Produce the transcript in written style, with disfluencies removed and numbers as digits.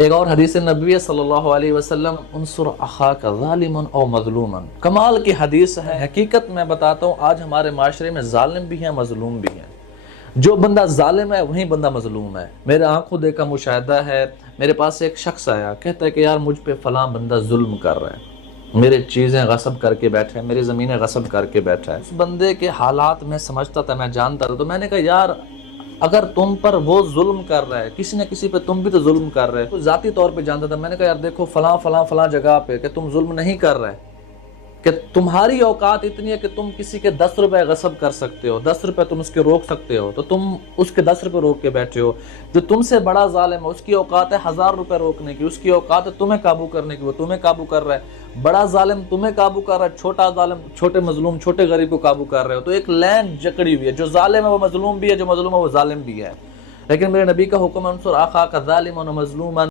ایک اور حدیث نبوی صلی اللہ علیہ وسلم انصر اخاک ظالما او مظلوما، کمال کی حدیث ہے۔ حقیقت میں بتاتا ہوں آج ہمارے معاشرے میں ظالم بھی ہیں، مظلوم بھی ہیں۔ جو بندہ ظالم ہے وہیں بندہ مظلوم ہے۔ میرے آنکھوں دیکھا مشاہدہ ہے، میرے پاس ایک شخص آیا، کہتا ہے کہ یار مجھ پہ فلاں بندہ ظلم کر رہا ہے، میرے چیزیں غصب کر کے بیٹھا ہے، میری زمینیں غصب کر کے بیٹھا ہے۔ اس بندے کے حالات میں سمجھتا تھا، میں جانتا تھا، تو میں نے کہا یار اگر تم پر وہ ظلم کر رہا ہے، کسی نہ کسی پہ تم بھی تو ظلم کر رہے ہو۔ ذاتی طور پہ جانتا تھا، میں نے کہا یار دیکھو فلاں فلاں فلاں جگہ پہ کہ تم ظلم نہیں کر رہے، کہ تمہاری اوقات اتنی ہے کہ تم کسی کے 10 روپے غصب کر سکتے ہو، 10 روپے تم اس کے روک سکتے ہو، تو تم اس کے 10 روپے روک کے بیٹھے ہو۔ جو تم سے بڑا ظالم ہے اس کی اوقات ہے 1000 روپے روکنے کی، اس کی اوقات ہے تمہیں قابو کرنے کی، وہ تمہیں قابو کر رہا ہے۔ بڑا ظالم تمہیں قابو کر رہا ہے، چھوٹا ظالم چھوٹے مظلوم چھوٹے غریب کو قابو کر رہے ہو۔ تو ایک لین جکڑی ہوئی ہے، جو ظالم ہے وہ مظلوم بھی ہے، جو مظلوم ہے وہ ظالم بھی ہے۔ لیکن میرے نبی کا حکم ہے انصر اخاک ظالما و مظلوما،